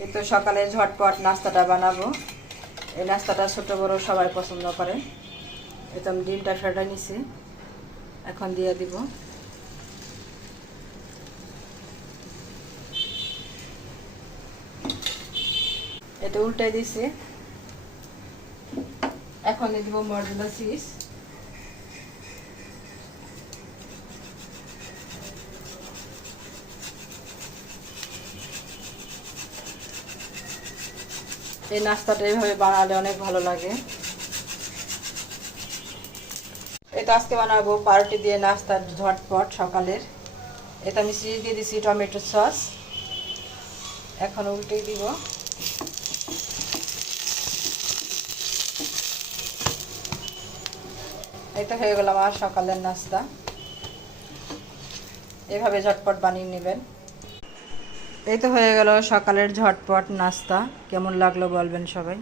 এই তো সকালে ঝটপট নাস্তাটা বানাবো। এই নাস্তাটা ছোট বড় সবাই পছন্দ করে। এটা আমি ডিমটা ফেটে নিছি, এখন দিয়ে দিব। এটা উল্টে দিছি, এখন দিয়ে দিব মজরেলা চিজ। এই নাস্তাটা এইভাবে বানালে অনেক ভালো লাগে। এটা আজকে বানাবো পাউরুটি দিয়ে নাস্তা, ঝটপট সকালের। এটা আমি চিজ দিয়ে দিছি, টমেটো সস। এখন উল্টে দিব। এটা হয়ে গেল আমার সকালের নাস্তা। এভাবে ঝটপট বানিয়ে নেবেন। এই তো হয়ে গেল সকালের ঝটপট নাস্তা। কেমন লাগলো বলবেন সবাই।